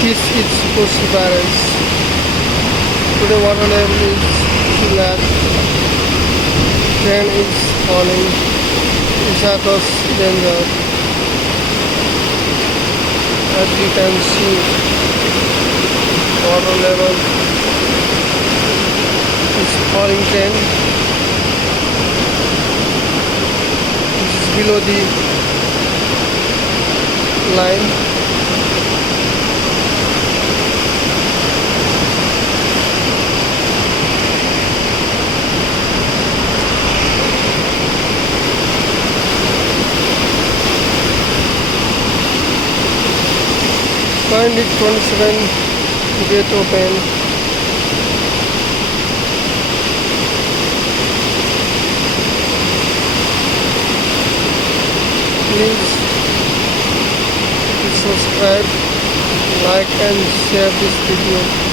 This is Perseverance. Today water level is 2 lakh. Train is falling. Isatos danger. As you can see, water level is falling train. This is below the line. Find it 27 gate open. Please subscribe, like and share this video.